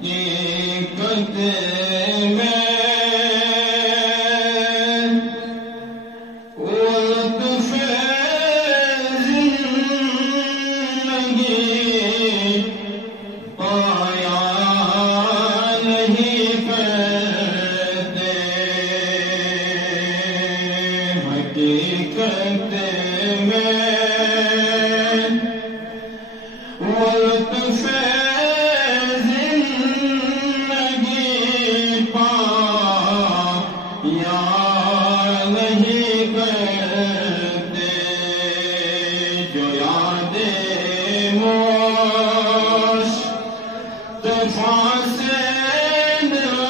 حقیقت میں لطف زندگی پایا نہیں کرتے، حقیقت میں لطف زندگی پایا نہیں کرتے، جو یادیں مصطفیٰ سے دل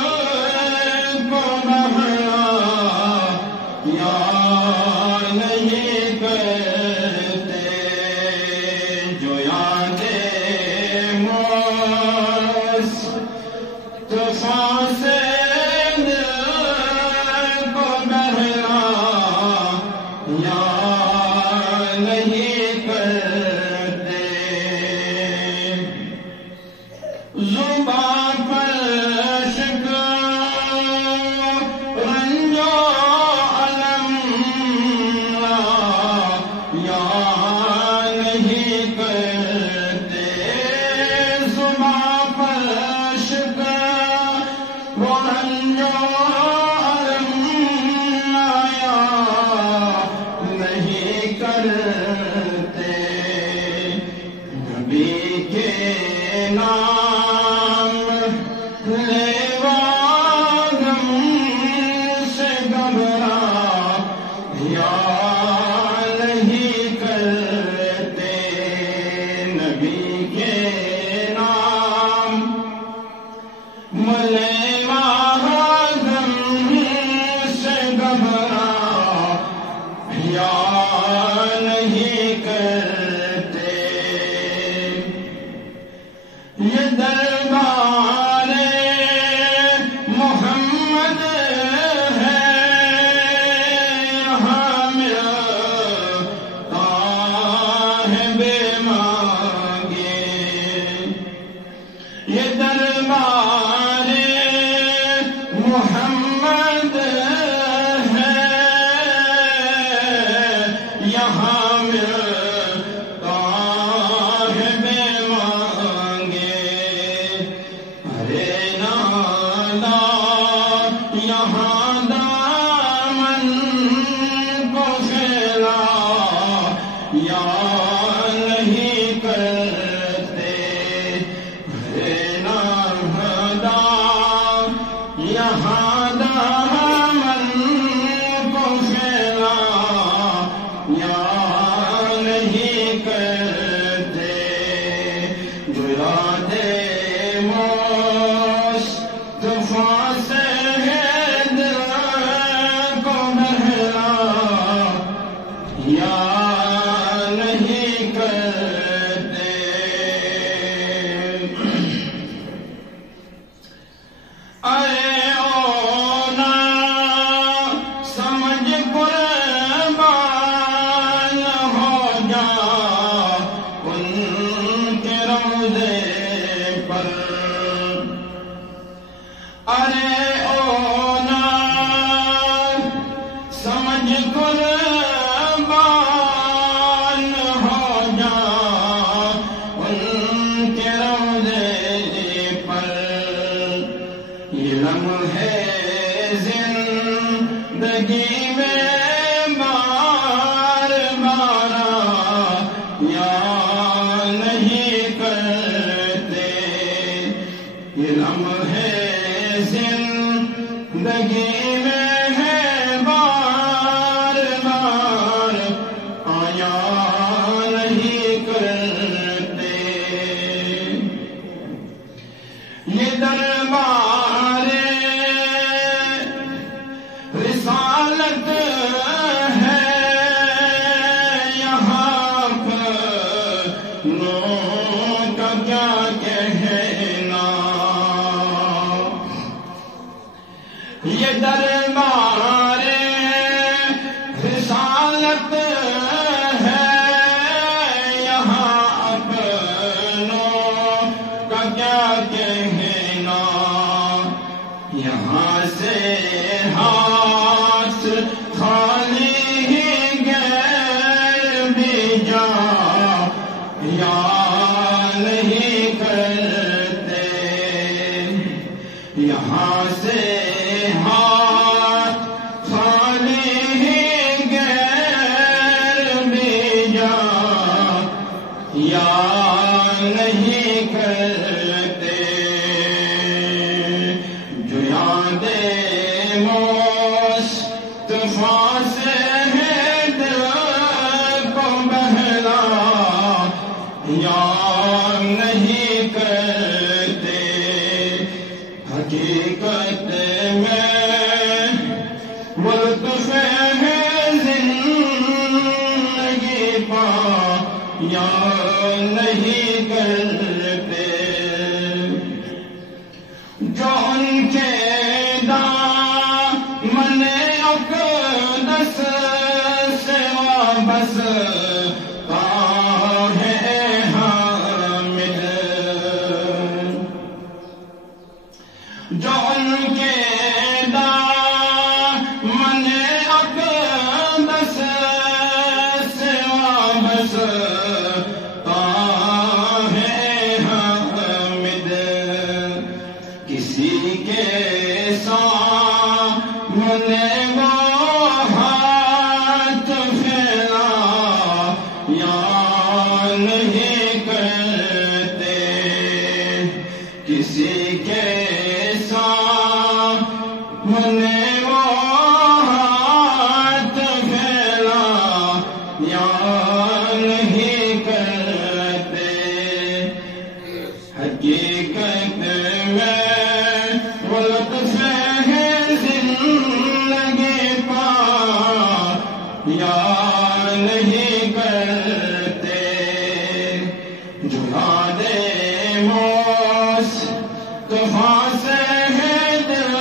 کو بہلایا نہیں کرتے، جو یادیں مصطفیٰ سے دل کو بہلایا نہیں کرتے، زباں پر شکوہ رنج و الم لایا نہیں کرتے، زباں پر شکوہ رنج و الم لایا نہیں کرتے، نبی کے نام لیوا غم سے گھبرایا نہیں کرتے، نبی کے نام لیوا غم سے گھبرایا نہیں کرتے، یہ دربار محمد ہے، یہاں ملتا ہے بے مانگے، یہ دربار محمد ہے، یہاں ملتا ہے بے مانگے، ارے نالا یہاں دامن کو پھیلایا نہیں کرتے، ارے نالا یہاں دامن کو پھیلایا نہیں کرتے، جو یادیں مصطفیٰ سے دل کو بہلایا نہیں کرتے، ارے اونا سمجھ قربان ہو جا ان کے روضے پر، ارے اونا سمجھ قربان ہو جا ان کے روضے پر، یہ لمحے زندگی میں بار بار یا نہیں کرتے، یہ لمحے زندگی میں ہے بار بار آیا نہیں کرتے، یہ دربار رسالت ہے، یہاں اپنوں کا کیا کہنا، یہ دربار رسالت ہے، یہاں اپنوں کا کیا کہنا، یا نہیں کرتے جو یاد مصطفیٰ سے ہے دل کو بہلا یا نہیں کرتے حقیقت میں وہ لطف ہے زندگی پا یا نہیں کرتے جو ان کے دامن اقدس سے وابستہ ہے حامد جو ان کے دامن اقدس سے وابستہ ہے حامد کسی کے سامنے وہ ہاتھ پھیلا یا نہیں کرتے کسی کے سامنے وہ ہاتھ پھیلا یا نہیں کرتے حقیقت میں وہ لطف ہے زندگی پا یا نہیں کرتے جو یاد مصطفیٰ سے ہے دل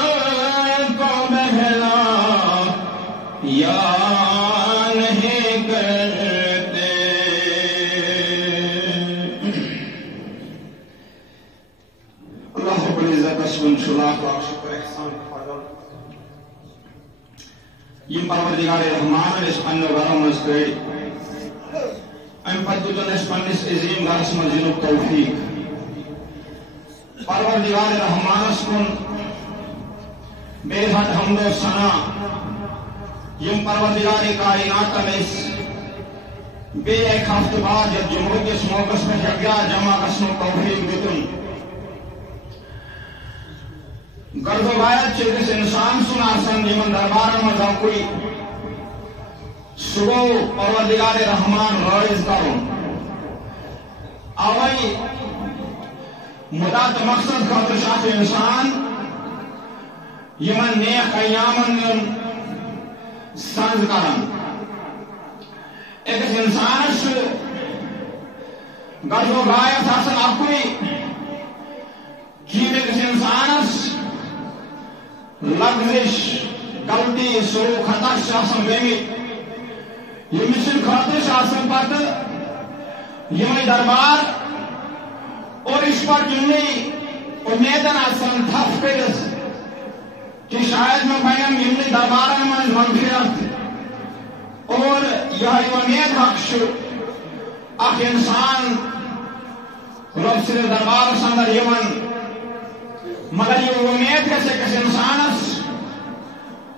کو بہلا یا نہیں کرتے اللہ رب العزت اسم شلاق و شکر احسان فضل یم پروردگار رحمان اس پنو گرم از گئی ام پتن اس پنس عظیم گرس من جنوب توفیق پروردگار رحمان اس کن بے حد حمد و ثنا یم پروردگار کائنات اس بے ایک ہفتے بعد جب جمہوریت اس موقع میں جگہ جمع قسم توفیق بتن گرد و غایت چیز انسان سن آسن یمن دربار مزا کوئی صبح پروردگار رحمان رائز کرن آوائی مدات مقصد خاطر شاہ انسان یمن نیک ایامن یون سنز کرن ایک انسان سے گرد و غایت آسن اکوئی ایک انسان لغزش غلطی سو خطا شاسن بیمی یہ مشن خاطر شاسن پت یمن دربار اور اس پر جنہی امیدن آسن تھف کرس کہ شاید میں بیم یمن دربار من منفرت اور یہ امید حق شو اخ انسان رب سے دربار سندر یمن مگر یہ امید کیسے کس انسانس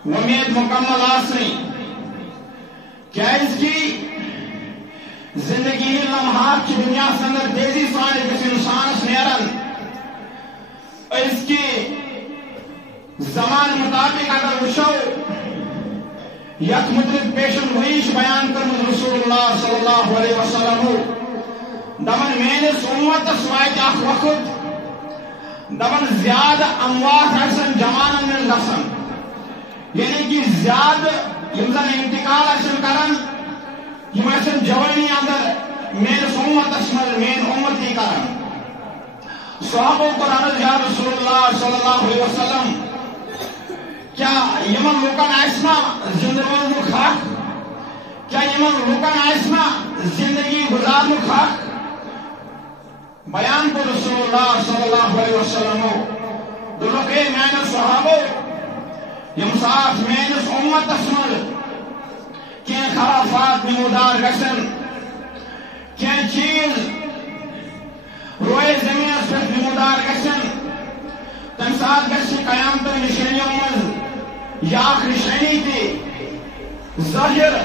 امید مکمل آسنی کیا اس کی زندگی لمحات کی دنیا سے اندر تیزی سانے کس انسانس نیرن اس کی زمان مطابق اگر وشو یک مدرک پیشن وحیش بیان کرمد رسول اللہ صلی اللہ علیہ وسلم دمن میں نے سومت سوائے اخ وقت دبن زیادہ اموات ایسن جمانن میں لسن یعنی کہ زیادہ یمزن انتقال ایسن کرن یم ایسن جوانی اندر مین امت اسمل مین امتی کرن صحابہ قرآن یا رسول اللہ صلی اللہ علیہ وسلم کیا یمن لوکن ایسنا زندگی مخاق کیا یمن لوکن ایسنا زندگی گزار مخاق بیان کو رسول اللہ صلی اللہ علیہ وسلم دلوکے مین صحابہ یمساف مین امت اسمل کیا خرافات نمودار گسن کیا چیز روئے زمین اس پر نمودار گسن تمساد گسی قیامت نشانیوں مز یا نشانی تھی ظاہر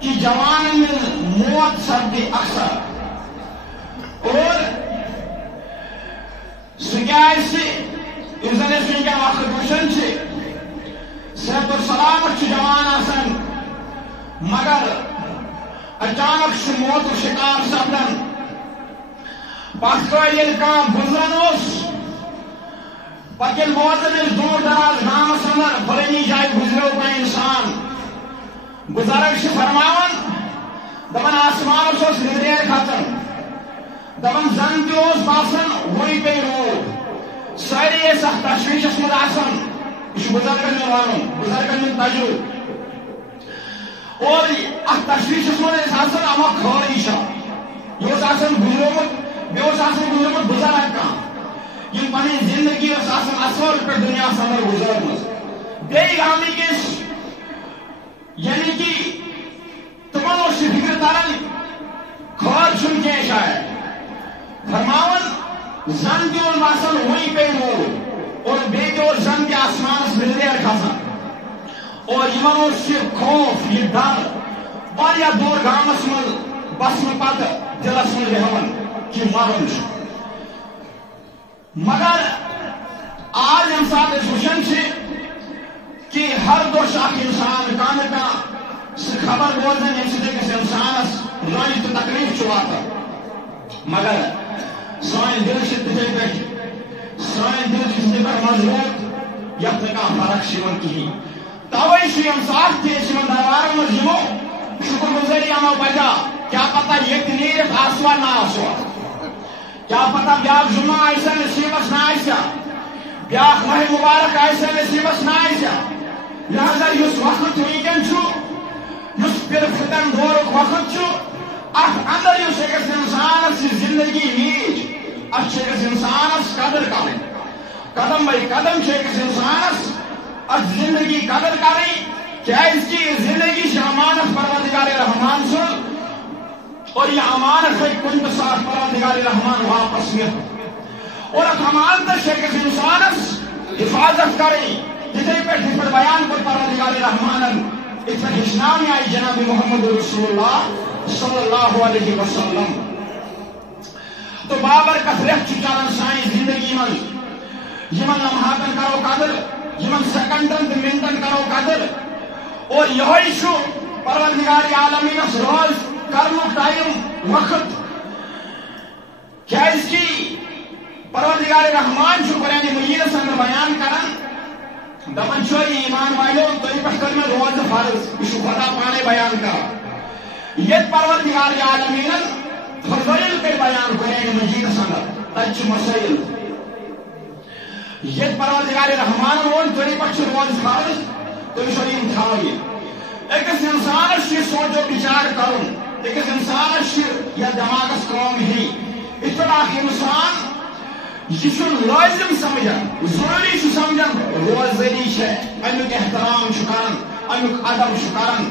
کی جوان میں موت سب دی اکثر اور زن ونکین وقت وچان صحت و سلامت جوان آسان مگر اچانک موت و شکار سپدان پتہ کال یل کان گزران پتہ واتن دور دراز گامس اندر فلانی جائے گزرو کا انسان بزرگ فرماون دپان آسمانس ندریر کھسان دپان زن تہ باسان وی پی روٗد ساری اتھ تشویشس مز آسان یہ بزرگن ون بزرگن تجربہ اور ات تشویشس مز آسان اما خٲرٕے یہ گزرومت گزرومت بزرگ کان یم پنٕنۍ زندگی اصل پہ دنیا اندر گزرمز بیٚیہِ آمٕتِس یعنی کہ تمن فکر تران خٲر چھُنہٕ کینٛہہ شاید فرماون زن تہ باسان وی پی روٗد اور بیٚیہِ تہ زن تہ آسمانس ندریر کھسان اور یمن خوف یہ ڈر واریاہ دور گامس مز بسنہٕ پتہٕ دلس مز بیہوان کہ مرُن چھُ مگر آج یم سات وچان کہ ہر دۄہ اکھ انسان کانٛہہ نہ کانٛہہ سہ خبر بوزان یم سۭتۍ أکِس انسانس رنج تہٕ تکلیف چھُ واتان مگر سٲنۍ دل چھِ تِتھے پٲٹھۍ سٲنۍ دل چھِ تِتھے پٲٹھۍ مضبوٗط یتھ نہٕ کانٛہہ فرق چھِ یِوان کِہیٖنۍ توے چھُ یم سات تہِ أسۍ یمن دربارن منٛز یِمو شُکر گُزٲری انو بجا کیا پتہ ییٚتہِ نیٖرِتھ آسوا نہ آسوا کیا پتہ بیاکھ جمعہ آسیا نصیبس نہ آسیا بیاکھ ماہ مبارک آسیا نصیبس نہ آسیا لہذا یُس وقت ونکین یُس پھر فتن دورُک وقت چھُ اتھ اندر یُس أکِس انسانس یہ زندگی میٖج اتھ چھِ أکِس انسانس قدر کرٕنۍ قدم بے قدم چھِ أکِس انسانس اتھ زندگی قدر کرٕنۍ کیازکہِ یہ زندگی چھِ امانت پروردگار رحمان سُنٛد اور یہ امانت ہے کُنہِ تہِ ساتہٕ پروردگار رحمان واپس نِتھ اور اتھ امانتس چھِ أکِس انسانس حفاظت کرٕنۍ تِتھے پٲٹھۍ یِتھ پٲٹھۍ بیان کوٚر پروردگار رحمانن یِتھ پٲٹھۍ ہیٚچھناونہٕ آیہِ جناب محمد رسول اللہ صلی اللہ علیہ وسلم تو بابرکت رٮ۪تھ چھُ چلان سانہِ زندگی منٛز یمن لمحاتن کرو قدر یمن سیکنڈن تہٕ منٹن کرو قدر اور یہوے چھُ پروردگار عالمینس روز کرنُک ٹایم وقت کیازکہِ پروردگار رحمان چھُ قرآن مجیدس اندر بیان کران دپان چھُ یہِ ایمان والیو تۄہہِ پٮ۪ٹھ کٔر مےٚ روزٕ فرض یہِ چھُ خدا پانے بیان کران ییٚتہِ پروردگار عالمینن فضائل کٔرۍ بیان قرآن مجیدس اندر تتہِ چھِ مسائل ییٚتہِ پروردگار رحمانن ووٚن تۄہہِ پٮ۪ٹھ چھُ روزٕ فرض تُہۍ چھِو یِم تھاوٕنۍ أکِس انسانس چھُ سونچو بِچار کرُن أکِس انسانس چھِ یتھ دٮ۪ماغس کٲم ہیٚنۍ یِتھ پٲٹھۍ اکھ انسان یہ لازم سمجھان ضروری سمجھان روزداری ہے امیک احترام کران امیک ادب کران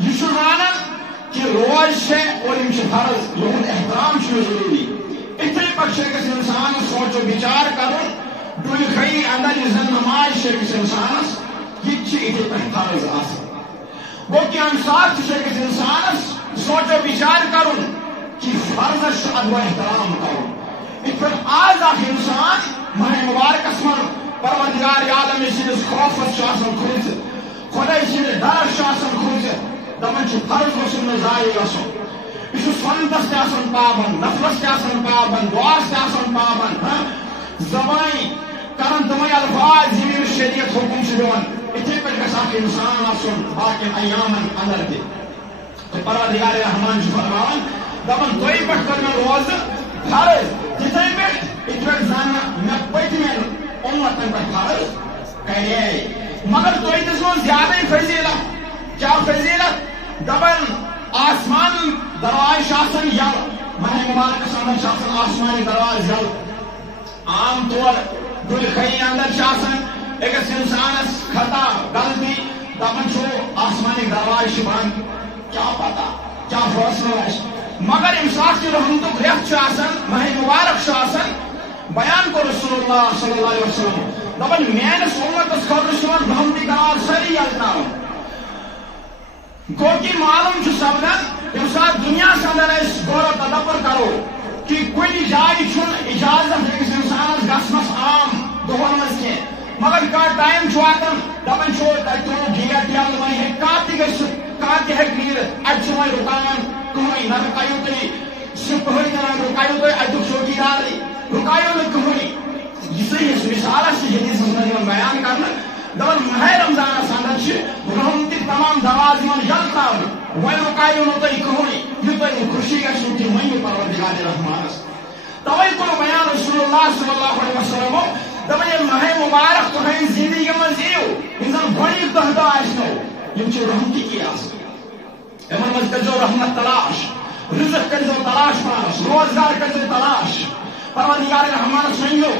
یہ مانان کہ روز ہے اور یم فرض یہد احترام ضروری اتھے پٲٹھۍ أکِس انسانس سونچو بِچار کرُن ڈُلہِ خٲلی اندر یُس زن نماز چھِ أکِس انسانس یہ اتھے پٲٹھۍ فرض آسان گوٚو کہ امہِ ساتہٕ چھُ أکِس انسانس سونچو بِچار کرُن کہ فرضس چھُ ادب احترام کرُن اتھ پٲٹھۍ آز اکھ انسان ماہ مبارکس منٛز پروردگار عالم سٕنٛدِس خوفس چھُ آسان کھوٗژِتھ خۄداے سٕنٛدِس ڈرس چھُ آسان کھوٗژِتھ دپان چھُ فرض گوٚژھُم نہٕ ضایع گژھُن یہِ چھُ سنتس تہِ آسان پابنٛد نفلس تہِ آسان پابنٛد دُعاہس تہِ آسان پابنٛد زبانہِ کران تِمے الفاظ یِم أمِس شریعت حُکم چھُ دِوان اتھے پٲٹھۍ گژھِ اکھ انسان آسُن باقین ایامن اندر تہِ تہٕ پروردگار رحمان چھُ فرماوان دپان تۄہہِ پٮ۪ٹھ کٔر مےٚ روزٕ فرض تِتھے پٲٹھۍ یِتھ پٲٹھۍ زن مےٚ پٔتمٮ۪ن اُمتن پٮ۪ٹھ فرض کرے مگر تۄہہِ دِژمو زیادے فضیلت کیٛاہ فضیلت دپان آسمان دروازٕ چھِ آسان یلہٕ ماہ مبارکس اندر چھِ آسان آسمانی دروازٕ یلہٕ عام طور ڈُلہِ خٲلی اندر چھِ آسان أکِس انسانس خطا غلطی دپان چھُ آسمانی دروازٕ چھِ بنٛد کیٛاہ پتہ کیٛاہ فٲصلہٕ آسہِ مگر ییٚمہِ ساتہٕ یہِ رحمتُک رٮ۪تھ چھُ آسان ماہ مبارک چھُ آسان بیان کوٚر رسول اللہ صلی اللہ علیہ وسلم دپان میٲنِس اُمتس خٲطرٕ چھُ یِوان رحمتٕکۍ دروازٕ سٲری یلہٕ گوٚو کہ معلوم چھُ سپدان ییٚمہِ ساتہٕ دُنیاہس اندر أسۍ غور و تدبر کرو کہ کُنہِ واتان دپان ترو گیٹ یل وی کھانے گھر اتہ رکان کہیں نہ رکایو تھی سپاہی کران رکایو تھی اتک چوکی دار رکایو نا کہیں یہ مثال حدیث میں بیان کرنا دپان ماہ رمضانس اندر رحمتی تمام دروازے یل تراؤن وی رکایو نا تھی کہیں یہ تھی خوشی گھو کہ منگو پروردگار رحمانس توے کو بیان رسول اللہ صلی اللہ علیہ وسلم دپان یہ ماہ مبارک تہذ زندگی من یو انسان گۄڈنیُک دہ دۄہ آسنو یم چھ رحمتی کی یمن مز کرزو رحمت تلاش رزق کرزو تلاش پانس روزگار کرزو تلاش پروردگار رحمانس منگو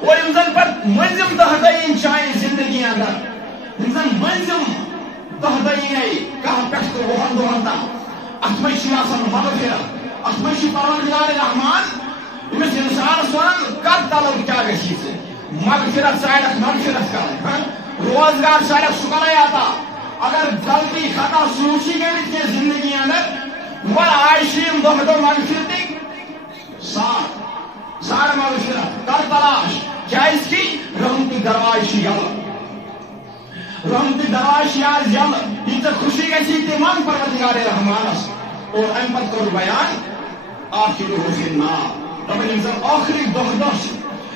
اور یم زن پت منزم دہ دہین چاہے زندگی اندر یم زن منزم دہ دہین کہاں پہ تو وہن دہن تام ات من چھ آسان مغفرت ات من چھ پروردگار رحمان امس انسانس ونان کر طلب کیا گژھی مغفرت سائڈک مغفرت کر روزگار سائڈک سکنے آتا اگر غلطی خطا سوچی گئی کہ زندگی اندر ور آئشیم دہ دہ مغفرت سار مغفرت کر تلاش کیاز کی رحمتی دروازہ یل رحمتی دروازہ یاز یل یہ خوشی گژھی تہ من پروردگار رحمانس اور ام پتہ کور بیان آخر فی النار دپان یم زن آخری دہ دہ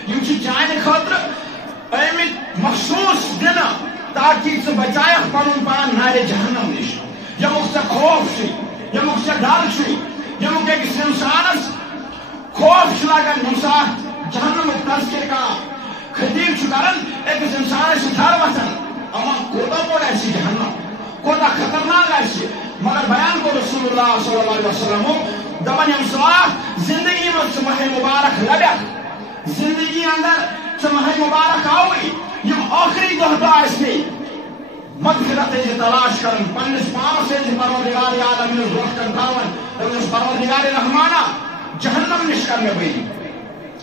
یم چانہ خاطر آمت مخصوص دن تاکہ ژٕ بچائکھ پنن پان نار جہنم نش یمک ژےٚ خوف چھی یمک ژےٚ ڈر چھی یمک أکِس انسانس خوف لگان یم سات جہنمک تذکر کان خطیب کران أکِس انسانس ڈر وتھان اما کوتاہ بوڑ آسہِ جہنم کوتاہ خطرناک آسہِ مگر بیان کو رسول اللہ صلی اللہ علیہ وسلم دپان یم سات زندگی من ژٕ ماہ مبارک لبیکھ زندگی اندر ژٕ ماہ مبارک آوٕے یم آخری دہ دہ آسنی مغفرت تلاش کرن پنس پانس پروردگار عالم روٹن تھاون دپس پروردگار رحمانہ جہنم نش کر میں بئی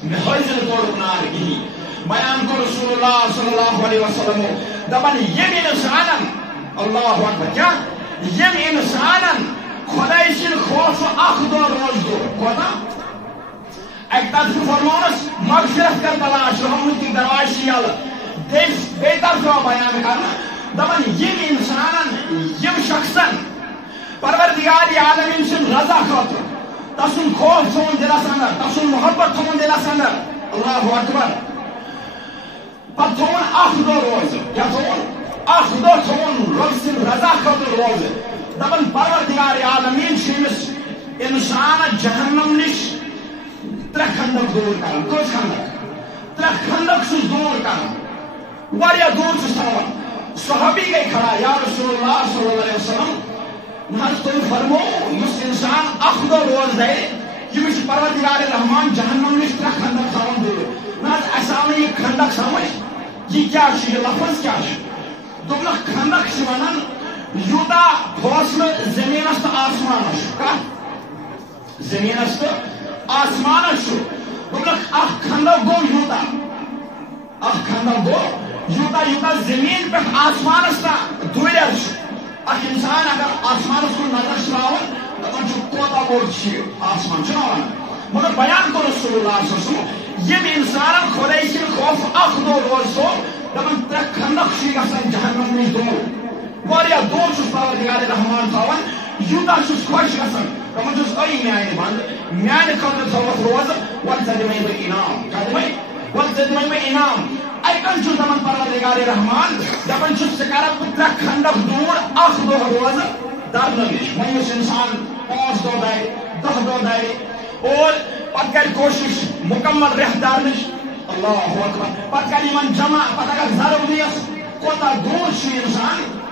میں حاضر توڑ نار کہی بیان کو رسول اللہ صلی اللہ علیہ وسلم دپان یم انسانن اللہ اکبر کیا یم انسانن خدای سن خوف اخ دہ روز دو کوتا ایک طرف فرمانس مغفرت کر تلاش رحمتی دروازہ یل بے طرف بیان کرنا دپان یم انسانن یم شخصن پروردگار عالمین سن رضا خاطر تسن خوف تھون دلس اندر تسن محبت تھون دلس اندر اللہ اکبر پتہ تھون اخ دہ روز کیا تھون اخ دہ تھون رب سن رضا خاطر روز دپان پروردگار عالمین امس انسان جہنم نش ترے خندق دور کران کس خندق ترے خندق چھ دور کران واریاہ دور چھ تھاوان صحابی گئی کھڑا یا رسول اللہ صلی اللہ علیہ وسلم نہ تم فرمو اس انسان اخ دہ روز دے یہ پروردگار رحمان جہنم نش ترے خندق تھاوان دور نہ اساو یہ خندق سمجھ یہ کیا چھ یہ لفظ کیا چھ دوپنکھ خندق چھ ونان یوتا فاصلہ زمینس تو آسمانس کا زمینس تو آسمانس دوپنکھ اخ خندق گو یوتا اخ خندق گو یوتا یوتا زمین پہ آسمانس تا دوریر اخ انسان اگر آسمانس کو نظر چلاون دپان چھ کوتاہ بوڑ چھ آسمان چھ مگر بیان کو رسول اللہ صلی اللہ علیہ وسلم یم انسان خدای سن خوف اخ دہ روز سو دپان ترے خندق چھ گژھان جہنم نش دور واریاہ دور چھس پروردگار رحمان تھاوان یوتاہ چھس خوش گژھان دپان چھس اے میانہ بند میانہ خاطر تھوت روز ول ژےٚ دِمے بہٕ انعام کیاہ دِمے ول ژےٚ دِمے بہٕ انعام اکن چھس دپان پروردگار رحمان دپان چھس ژےٚ کرکھ بہٕ ترے خندق دور اخ دہ روز درنہٕ نش وۄنۍ یُس انسان 5 دۄہ دارِ 10 دۄہ دارِ اور پتہ کر کوشش مکمل رہ درنٕچ اللہ اکبر پتہ کر یمن جمع پتہ اگر ضرب دیس کوتاہ دور چھ انسان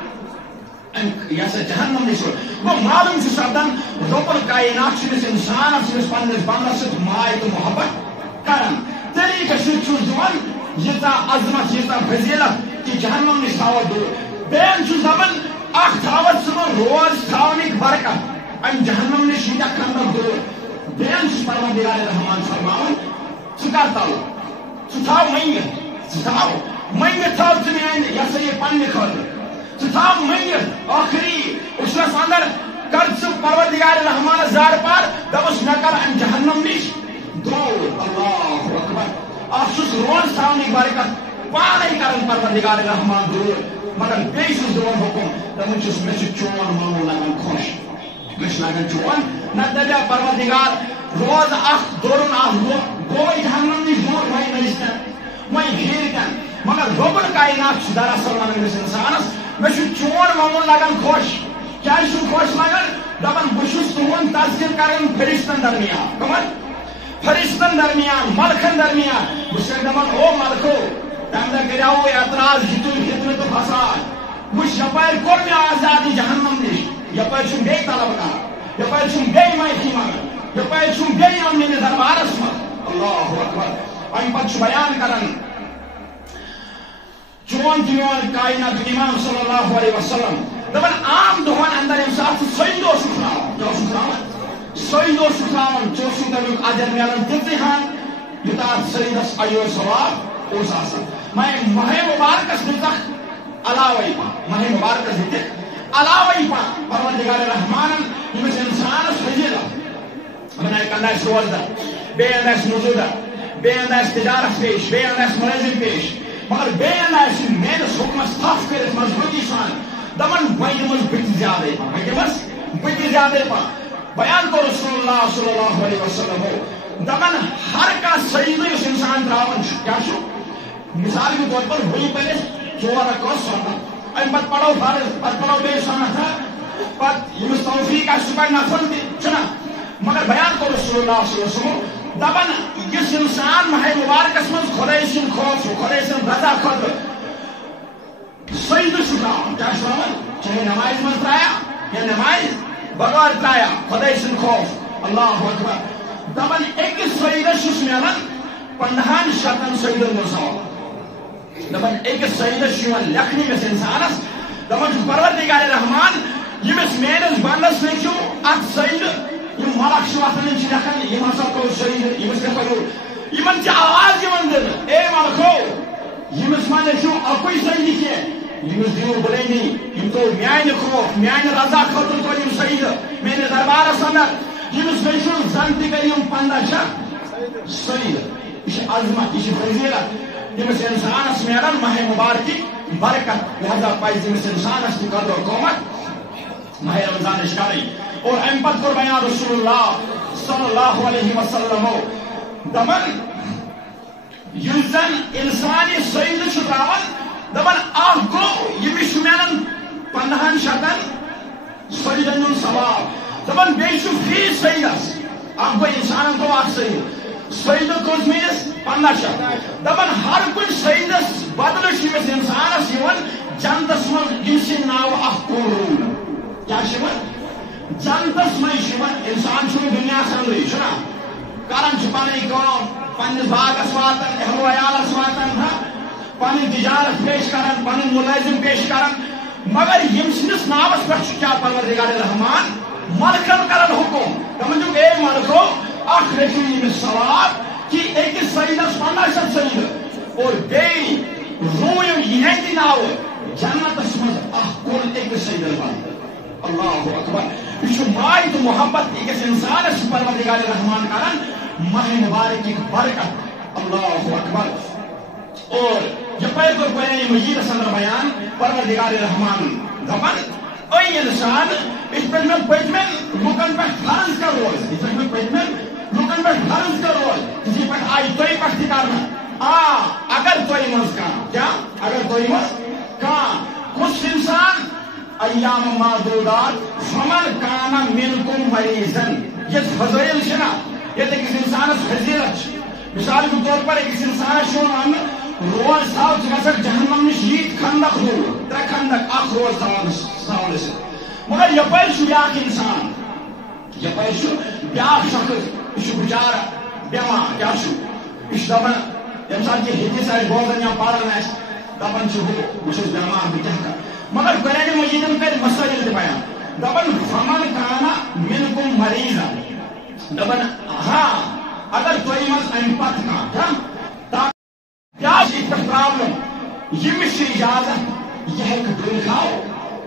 یہ جہنم نش گو معلوم چھ سپدان رب الکائنات چھ انسانس چھ پنس بندس ست ماے تو محبت کران طریقہ چھ دِوان ییٖژاہ عظمت ییٖژاہ فضیلت کہ جہنم نش تھاوت دور بیٚیَن چھ دپان اکھ تھاوت ژٕ روز تھاونٕکۍ برکت ام جہنم نش ییٖتیاہ خندق دور بیٚیَن چھ پروردگار رحمان فرماوان ژٕ کر تلہٕ ژٕ تھاو منگِتھ ژٕ تھاو منگِتھ تھاو ژٕ میانہِ یہ سا یہ پننہِ خٲطرٕ ژٕ تھاو منگِتھ آخری اُسرس اندر کر ژٕ پروردگار رحمان زار پار دپس مےٚ کر ام جہنم نش دور اللہ اکبر اکھ چھُس روز تھاونٕکۍ برکت پانے کرن پروردگار رحمان دور مگر بیس دون حکم دپان چھس مے چون مامو لگان خوش مش لگان چون نہ دپیا پروردگار روز اخ دورن اخ گوے جہنم نش دور بھائی نشتن وہیں پھیر کن مگر ربن کائنات دراصل ونان أمس انسانس مے چون مامو لگان خوش کیا خوش لگان دپان بہت تہد تذکر کران فرشتن درمیان کمن فرشتن درمیان ملکن درمیان بہت دپان او ملکو تم دہ کریو اعتراض فتنہ تو فساد وچ یپر کور مے آزادی جہنم نش یپر چھم بے طلب کر یپر چھم بے معافی منگان یپر چھم بے یون میرے دربارس من اللہ اکبر ام پتہ بیان کران چون دیوان کائنات امام صلی اللہ علیہ وسلم دپان عام دہن اندر یم سات سید تراوان کیا تراوان سید تراوان ٹھس تمیک اجر ملان تتھے ہن یوتاہ سیدس ایو ثواب اس آسان میں ماہ مبارکس دتک علاوہ ماہ مبارکس دتک علاوہ پروردگار رحمانن یمس انسانس فضیلت بنائے کندس روزدار بے اندس موجودہ بے اندس تجارت پیش بے اندس ملازم پیش مگر بے اندس میرس حکمس تھف کرت مضبوطی سان دپان ویدمس بت زیادہ ویدمس بت زیادہ بیان کو رسول اللہ صلی اللہ علیہ وسلم دپان ہر کانٛہہ سجدہ یُس انسان تراوان کیا مثال کے طور پر ہوئی پہلے 4 رکعت سنت ام پتہ پڑھو فرض پتہ پڑھو بے سنت پتہ یمس توفیق آسہِ سُہ پرِ نفل تہِ چھُنا مگر بیان کو رسول اللہ صلی اللہ علیہ وسلم دپان یُس انسان ماہ مبارکس منٛز خۄداے سُنٛد خوف خۄداے سٕنٛز رضا خٲطرٕ سجدٕ چھُ تراوان کیٛاہ چھُ تراوان چاہے نمازِ منٛز ترایا یا نمازِ بغٲر ترایا خۄداے سُنٛد خوف اللہ اکبر دپان أکِس سجدس چھُس ملان 50 شتن سجدن منٛز ثواب دپان أکِس سجدس چھُ یِوان لیکھنہٕ أمِس انسانس دپان چھُ پروردگار رحمان ییٚمِس میٲنِس بنٛدس نِش چھُ اکھ سجدٕ یم ملک چھِ وتھان یِم چھِ لیکھان یِم ہسا کوٚر سجدٕ ییٚمِس کیٛاہ کوٚرُو یِمن چھِ آواز یِوان دِنہٕ اے ملکو ییٚمِس ما چھُ اکُے سجدٕ کینٛہہ ییٚمِس دِیِو بلٲنی یِم تو میانہِ خوف میانہِ رضا خٲطرٕ کوٚر یِم سجدٕ میٲنِس دربارس اندر ییٚمِس مےٚ چھُ زن تہِ کٔرۍ یِم 15 شتھ سجدٕ یہ عظمت یہ فضیلت یمس انسانس ملان ماہ مبارکی برکت لہذا پزِ یمس انسانس تہِ قدر و قومت ماہ رمضان کریں اور ام پتہ کور بیان رسول اللہ صلی اللہ علیہ وسلم دپان یُس زن انسان یہ سجدٕ چھُ تراوان دپان اکھ گوٚو ییٚمِس چھُ ملان 50 شتن سجدن ہُنٛد ثواب دپان بیٚیہِ چھُ فی سجدس اکھ گوٚو انسانن گوٚو اکھ سجدٕ سجدٕ کٔژ میٖنِس 50 شتھ دپان ہر کُنہِ سجدس بدلہٕ چھُ أمِس انسانس یِوان جنتس منٛز ییٚمہِ سٕنٛدِ ناوٕ اکھ کُل روٗد کیٛاہ چھُ یِوان جنتس منٛز چھُ یِوان انسان چھُنہٕ دُنیاہس انٛدرٕے چھُنا کران چھُ پنٕنۍ کٲم پننِس باغس واتان اہلو عیالس واتان پنٕنۍ تجارت پیش کران پنٕنۍ مُلٲزم پیش کران مگر ییٚمہِ سٕنٛدِس ناوس پٮ۪ٹھ چھُ کیٛاہ پروردگار رحمان ملکن کران حکم دپان چھُکھ اے ملکو اکھ رٔٹِو ییٚمِس ثواب کہ أکِس سجدس 50 شتھ سجدٕ اور بیٚیہِ روٗیِو یِہنٛدِ ناوٕ جنتس منٛز اکھ کُل أکِس سجدس بنٛد اللہ اکبر یہ چھُ ماے تہٕ محبت أکِس انسانس چھُ پروردگار رحمان کران ماہ مبارکٕکۍ برکت اللہ اکبر اور یپٲرۍ کوٚر قرآنِ مجیدس اندر بیان پروردگار رحمان دپان اے انسان یِتھ پٲٹھۍ مےٚ پٔتمٮ۪ن لُکن پٮ۪ٹھ فرض کر روز یِتھ پٲٹھۍ مےٚ پٔتمٮ۪ن لُکن پٮ۪ٹھ فرض کر روز تِتھٕے پٲٹھۍ آیہِ تۄہہِ پٮ۪ٹھ تہِ کرنہٕ اگر تۄہہِ منٛز کانٛہہ کیٛاہ اگر تۄہہِ منٛز کانٛہہ کُس انسان ایام معدودات فمن کان منکم مریضن یتھ فضائل چھنا یتھ أکِس انسانس فضیلت چھِ مثال کے طور پر أکِس انسانس چھُ وننہٕ روز تھاو ژٕ گژھکھ جہنم نش ییٖتۍ کھنٛدک دوٗر 3 کھنٛدک اکھ روز تھاوان ٲسِتھ مگر یپٲرۍ چھُ بیٛاکھ انسان یپٲرۍ چھُ بیٛاکھ شخص یہ چھُ بِچارٕ بٮ۪مار کیٛاہ چھُ یہِ چھُ دپان ییٚمہِ ساتہٕ یہِ ہِندِس آسہِ بوزان یا پران آسہِ دپان چھُ ہُہ بہٕ چھُس بٮ۪مار بہٕ کیٛاہ کرٕ مگر قرآنِ مجیدن کٔرۍ مسٲیل تہِ بیان دپان فمن کان منکم مریضن دپان اگر تۄہہِ منٛز امہِ پتہٕ کانٛہہ بیٛاکھ چھِ یِتھ پٲٹھۍ پرابلم ییٚمِس چھِ اجازت یہِ ہیٚکہِ دُنیاو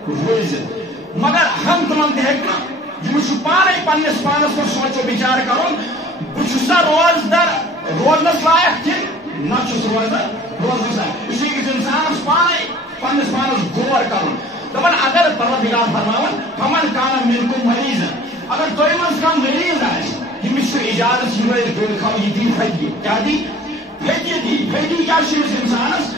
روٗزِتھ مگر ہم تِمن تہِ ہیٚکہِ نہٕ ییٚمِس چھُ پانے پننِس پانس پٮ۪ٹھ سونٛچو بِچارٕ کرُن بہٕ چھُسا روزدر روزنس لایق کِنہٕ نہ چھُس روزنس لایق یہِ چھُ انسانس پانے پنس پانس غور کرن دپان اگر پروردگار فرماون فمن کان منکم مریض اگر تۄہہِ منٛز کانٛہہ مریض آسہِ ییٚمِس چھُ اجازت یہِ دۄد کھاو یہِ دی فدیہِ کیٛاہ دی فدیہِ دی فدیہِ کیٛاہ چھُ أمِس اِنسانس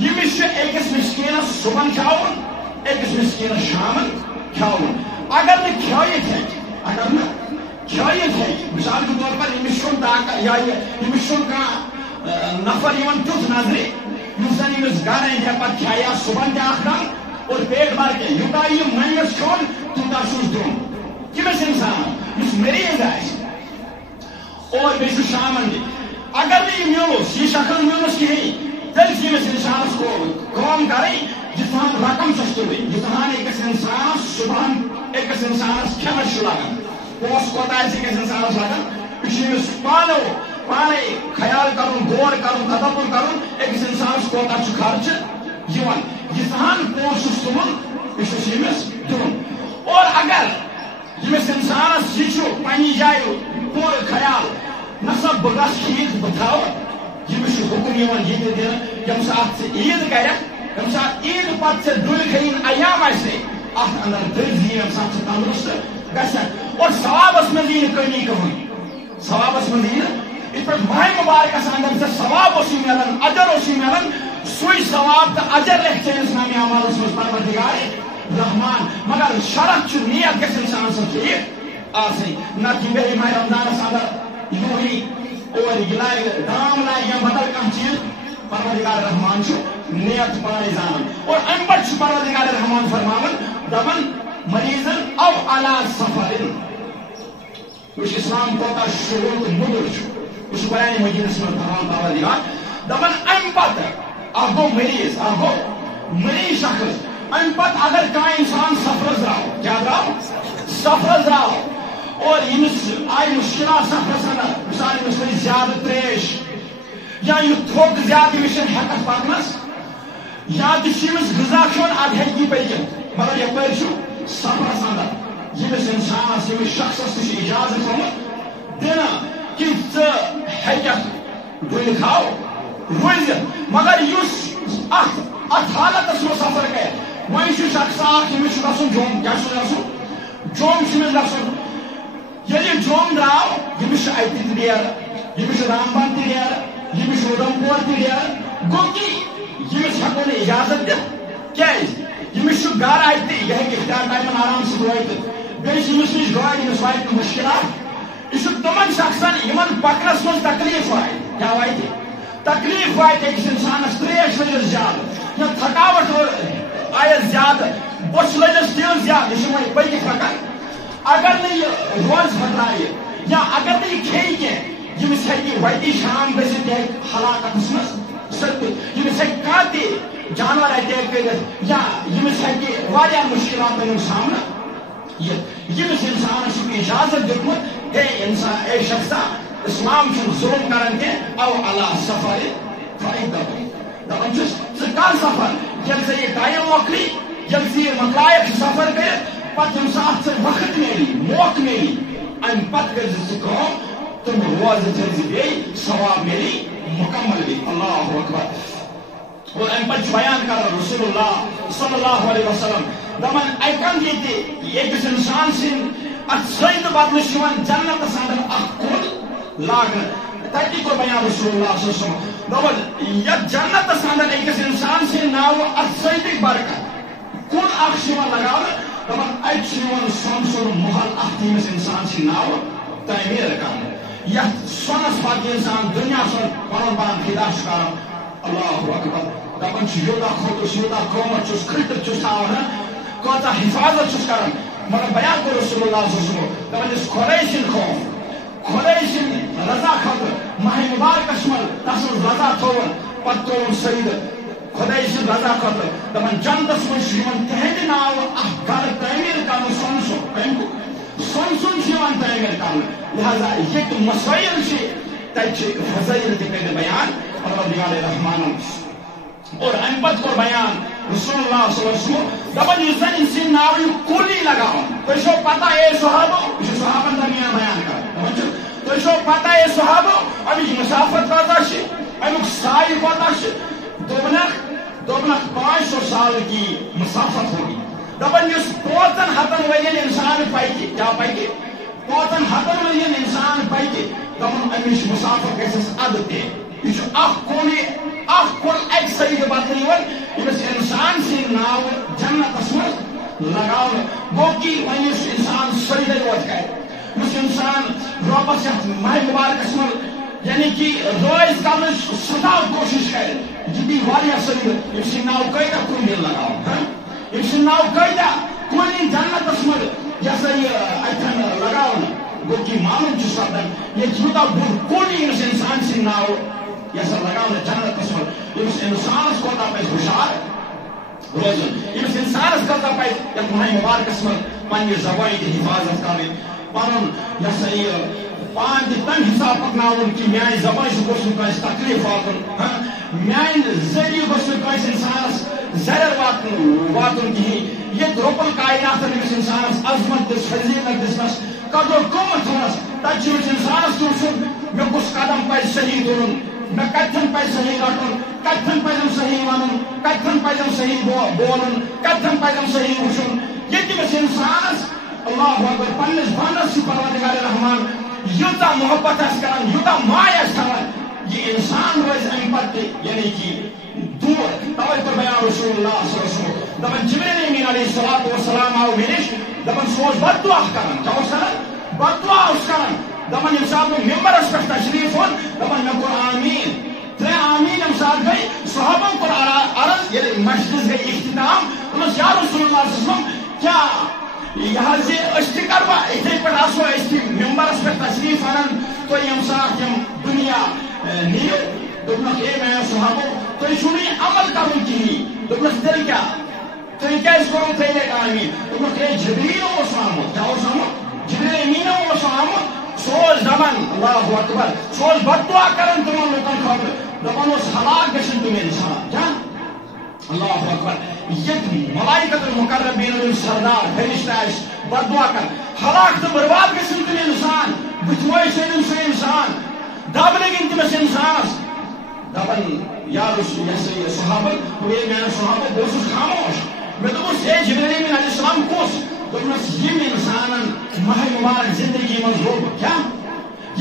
ییٚمِس چھُ أکِس مسکیٖنس صُبحن کھیاوُن أکِس مسکیٖنس شامن کھیاوُن اگر نہٕ کھیٲیِتھ ہیٚکہِ اگر نہٕ کھیٲیِتھ ہیٚکہِ مِثال کے طور پر أمِس چھُنہٕ طاقت یا أمِس چھُنہٕ کانٛہہ نفر یِوان تیُتھ نظرِ یُس زن أمِس گرٕ أنۍ ہے پتہٕ کھیہِ یا صُبحن تہِ اکھ ڈنگ اور پیٹ بھر کے یوٗتاہ یہِ مٔنٛگِتھ کھیوٚن تیوٗتاہ چھُس دیُن کٔمِس اِنسانس یُس مریض آسہِ اور بیٚیہِ چھُ شامن تہِ اگر نہٕ یہِ میوٗلُس یہِ شخص میوٗلُس کِہیٖنۍ تیٚلہِ چھِ أمِس اِنسانس کٲم کرٕنۍ ییٖژہن رقم چھس تُلٕنۍ ییٖژہن أکِس اِنسانس صُبحن أکِس اِنسانس کھٮ۪نس چھُ لگان پونٛسہٕ کوتاہ آسہِ أکِس اِنسانس لگان یہِ چھُ أمِس پانے خیال کرُن غور کرُن تدبر کرُن أکِس اِنسانس کوتاہ چھُ خرچہٕ یِوان ییٖژہن پونٛسہٕ چھُس تُلُن یہِ چھُس ییٚمِس دیُن اور اگر ییٚمِس اِنسانس یہِ چھُ پننہِ جایہِ پوٗرٕ خیال نسا بہٕ گژھٕ ٹھیٖک بہٕ تھاوٕ ییٚمِس چھُ حُکُم یِوان یہِ تہِ دِنہٕ ییٚمہِ ساتہٕ ژٕ عیٖد کرکھ ییٚمہِ ساتہٕ عیٖد پتہٕ ژےٚ دُلۍ کھیٚیِن ایام آسہِ اتھ اندر دٔرۍ زِ ییٚمہِ ساتہٕ ژٕ تندرست گژھکھ اور ثوابس منٛز یی نہٕ کٔمی کٕہٕنۍ ثوابس منٛز یی نہٕ یِتھ پٲٹھۍ ماہِ مُبارکس اندر ژےٚ ثواب اوسُے مِلان اجر اوسُے مِلان سُے ثواب تہٕ اجر لیکھِ ژےٚ اِسلٲمی عملس منٛز پروردگارِ رحمان مگر شرط چھُ نیت گژھِ انسان سٕنٛز ٹھیٖک آسٕنۍ نتہٕ یہِ بیٚہہِ ماہِ رمضانس اندر یوٗہی اور یہِ لاگہِ دام لاگہِ یا بدل کانٛہہ چیٖز پروردگار رحمان چھُ نیت پانے زانان اور امہِ پتہٕ چھُ پروردگار رحمان فرماوان دپان مریضن او علی سفرن وٕچھ اسلام کوتاہ شروٗع تہٕ موٚدُر چھُ یہِ چھُ قرآنِ مجیٖدس منٛز فرمان پروردگار دپان امہِ پتہٕ اکھ گوٚو مریض شخص امہِ پتہٕ اگر کانٛہہ انسان سفرس درٛاو کیٛاہ درٛاو سفرس درٛاو اور ییٚمِس آیہِ مُشکلات سفرس اندر مثال أمِس لٔج زیادٕ تریش یا یہِ تھوٚک زیادٕ ییٚمِس چھنہٕ ہٮ۪کتھ پکنس یا تہِ چھُ ییٚمِس غذا کھیوٚن ادٕ ہیٚکہِ یہِ پٔکِتھ مگر یپٲرۍ چھُ سفرس اندر ییٚمِس انسانس ییٚمِس شخصس تہِ چھُ اجازت تھوٚمُت دِنہٕ کہِ ژٕ ہیٚککھ دُلہِ کھاو روٗزِتھ مگر یُس اتھ حالتس منٛز سفر کرِ وۄنۍ چھُ شخص اکھ ییٚمِس چھُ گژھُن جوٚم کیٛاہ چھُ گژھُن جوٚم چھُ أمِس گژھُن ییٚلہِ یہِ جوٚم درٛاو ییٚمِس چھُ اَتہِ تہِ ڈیرٕ ییٚمِس چھُ رامبن تہِ ڈیرٕ ییٚمِس چھُ اُدھمپور تہِ ڈیرٕ گوٚو کہِ ییٚمِس ہٮ۪کو نہٕ اجازت دِتھ کیٛازِ ییٚمِس چھُ گرٕ اَتہِ یہِ ہیٚکہِ اِفطار ٹایمن آرام سۭتۍ وٲتِتھ بیٚیہِ چھِ ییٚمِس نِش گٲڑۍ ییٚمِس واتہِ نہٕ مُشکلات یہِ چھُ تِمن شخصن یِمن پکنس منٛز تکلیٖف واتہِ کیٛاہ واتہِ تکلیٖف واتہِ أکِس انسانس تریش لٔجِس زیادٕ یا تھکاوٹ آیس زیادٕ بۄچھِ لٔجِس تیٖل زیادٕ یہِ چھُ وۄنۍ پٔکِتھ ہٮ۪کان اگر نہٕ یہِ روزِ پھٔٹرایہِ یا اگر نہٕ یہِ کھیٚیہِ کینٛہہ ییٚمِس ہیٚکہِ وتی شام گٔژھِتھ یہِ ہیٚکہِ ہلاکتس منٛز سٔپدِتھ ییٚمِس ہیٚکہِ کانٛہہ تہِ جانور اٹیک کٔرِتھ یا ییٚمِس ہیٚکہِ واریاہ مُشکلاتن ہُنٛد سامنہٕ یِتھ ییٚمِس انسانس چھُ اجازت دیُتمُت اے شخصا اسلام چھُنہٕ ظُلم کران کینٛہہ او علی سفر دپان چھُس ژٕ کر سفر ییٚلہِ ژےٚ یہِ ٹایم مۄکلی ییٚلہِ ژٕ یہِ مۄکلایکھ سفر کٔرِتھ پتہٕ ییٚمہِ ساتہٕ ژےٚ وقت میلی موقعہٕ میلی امہِ پتہٕ کٔرۍ زِ ژٕ کٲم تِم روزٕ تھٲے زِ بیٚیہِ ثواب میلی مکمل گٔے اللہ اکبر اور امہِ پتہٕ چھُ بیان کران رسول اللہ صلی اللہ علیہ وسلم دپان اکہِ اندٕ ییٚتہِ أکِس انسان سٕنٛدۍ اتھ سٔجدٕ بدلہٕ چھُ یِوان جنتس اندر اکھ کُل لاگنہٕ تتی کوٚر بیان رسول اللہ صلی اللہ علیہ وسلم دپان یتھ جنتس اندر أکِس انسان سٕنٛدۍ ناوٕ اتھ سٔجدٕکۍ برکت کُل اکھ چھُ یِوان لگاونہٕ دپان اتہِ چھُ یِوان سۄن سُنٛد محل اکھ تٔمِس انسان سٕنٛدۍ ناوٕ تعمیٖر کرنہٕ یتھ سۄنس پتہٕ انسان دُنیا سُنٛد پنُن پان فِدا چھُ کران اللہ اکبر دپان چھُ یوٗتاہ کھوٚتُس یوٗتاہ قۭمت چھُس کھٔٹِتھ چھُس تھاوان کۭژاہ حفاظت چھُس کران مگر بیان کوٚر رسول اللہ صلی اللہ علیہ وسلم دپان یُس خۄداے سٕنٛدۍ خوف خۄداے سٕنٛدۍ رضا خٲطرٕ ماہِ مُبارکس منٛز تس منٛز رضا تھوٚوُن پتہٕ تُلُن سجدٕ خۄداے سٕنٛدۍ رضا خٲطرٕ دپان جنتس منٛز چھُ یِوان تِہنٛدِ ناوٕ اکھ گرٕ تعمیٖر کرنہٕ سۄنہٕ سُنٛد کمیُک سۄنہٕ سُنٛد چھُ یِوان تعمیٖر کرنہٕ لہذا ییٚتہِ مسٲیل چھِ تتہِ چھِ فضٲیل تہِ کٔرِتھ بیان پروردگار رحمانن اور امہِ پتہٕ کوٚر بیان رسول اللہ صلی اللہ علیہ وسلم دپان یُس زن أمۍ سٕنٛدۍ ناوٕ یہِ کُل یی لگاوان تۄہہِ چھو پتہ اے صحابو یہِ چھُ صحابن درمیان بیان کران دپان چھُ تۄہہِ چھو پتہ اے صحابو امِچ مسافت کۭژاہ چھِ امیُک سایہِ کوتاہ چھُ دوٚپنکھ دوپنک 500 سال کی مسافت ہوگی دپن اس 5 ہتن ورین انسان پائکہ کیا پائکہ 5 ہتن ورین انسان پائکہ دپن امش مسافت گژھس اد تہ یہ اخ کن اک سید بدل یمس انسان سن ناو جنتس مز لگاؤ گو کہ ون اس انسان سجدے یوت کر اس انسان ربس یتھ ماہ مبارکس مز یعنی کہ روز کرنے سدا کوشش کر جدی واریاہ سجدے یم سن ناو قیدہ کن دل لگاؤ یم سن ناو قیدہ کن جنتس مز جیسا یہ اتن لگاؤ گو کہ معلوم چھ سپدان یہ یوتاہ بوڑ کن یمس انسان سن ناو یسا لگاؤ جنتس مز یمس انسانس کوتاہ پزِ ہُشار روزن یمس انسانس کوتاہ پزِ یتھ ماہ مبارکس مز پننہِ زبانہِ ہٕنٛز حفاظت کرٕنۍ پنُن یسا یہ پان تہ تم حساب پکناؤن کہ میانہ زبان سے گوس نہ تکلیف واتن میانہ ذریعہ گوس نہ انسانس ضرر واتن کہین یہ رۄپل کائنات أمس انسانس عظمت دس فضیلت دسنس قدر قۭمت تھونس تتہ چھُ انسانس وٕچھُن مےٚ کُس قدم پزِ صحیح تُلُن مےٚ کتھن پزِ صحیح رٹُن کتھن پزم صحیح ونُن کتھن پزم صحیح بولُن کتھن پزم صحیح وٕچھُن یہ تٔمِس انسانس اللہ اکبر پننس بندس چھُ پروردگار رحمان یوتاہ محبت آس کران یوتاہ ماے آس کران یہ انسان روز امہ پتہ یعنی کہ دور توے پر بیان رسول اللہ صلی اللہ علیہ وسلم دپان جبریل امین علیہ الصلوۃ والسلام آو مےٚ نِش دپان سُہ اوس بد دعا کران کیاہ اوس کران بد دعا اوس کران دپان ییٚمہِ ساتہٕ بہٕ ممبرس پٮ۪ٹھ تشریف اوٚن دپان مےٚ کوٚر آمیٖن 3 آمیٖن ییٚمہِ ساتہٕ گٔے صحابن کوٚر عرض ییٚلہِ مجلس گٔے اختتام دوٚپنس یا رسول اللہ صلی اللہ علیہ وسلم کیاہ یہ اس تہ کروا اتھے پہ آسو اس ممبرس پہ تشریف انان تو یم سات یم دنیا نیو دپنک اے میں صحابو تھی چھو یہ عمل کرن کہین دپنس تیل کیا تھی کیس کرو تھی آمین دپنک اے جبریل اوس آمت کیا اوس آمت جبریل امین اوس آمت سوز دپان اللہ اکبر سوز بد دعا کرن تمن لوکن خاطر دپان اوس ہلاک گژھن تم انسان کیا اللہ اکبر یہ ملائکۃ المقربین سردار فرشتہ بد دعا کر ہلاک تو برباد گژھن تم انسان بتوے سن سہ انسان دب لگن تمس انسانس دپان یا رسول یہ صحابہ یہ میان صحابہ بہت خاموش میں دوپس اے جبریل امین علیہ السلام کس دوپنس یم انسانن ماہ مبارک زندگی مز لوب کیا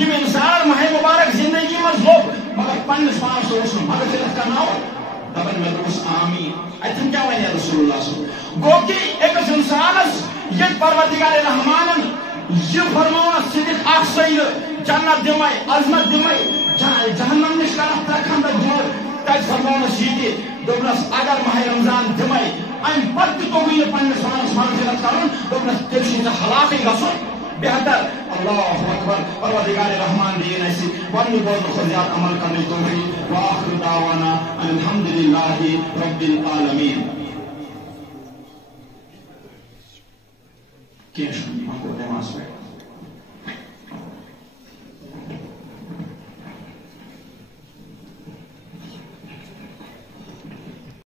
یم انسان ماہ مبارک زندگی مز لوب مگر پنس پانس اوس مغفرت کرناو دپان میں دوپس آمین اتن کیا ون رسول اللہ صلی اللہ علیہ وسلم گو کہ ایکس انسانس یہ پروردگار رحمانن یہ فرماونس صدق اخ سید جنت دمے عظمت دمے جہنم نش کرکھ ترکھند دور تج فرماونس یہ دوپنس اگر ماہ رمضان دمے ام پتہ تو یہ پنس پانس مغفرت کرن دوپنس تیل چھ ہلاکے گژھن بہتر اللہ اکبر پروردگار رحمان دین ایسی ون بول خزیات عمل کرنے توفیق واخر دعوانا الحمدللہ رب العالمین.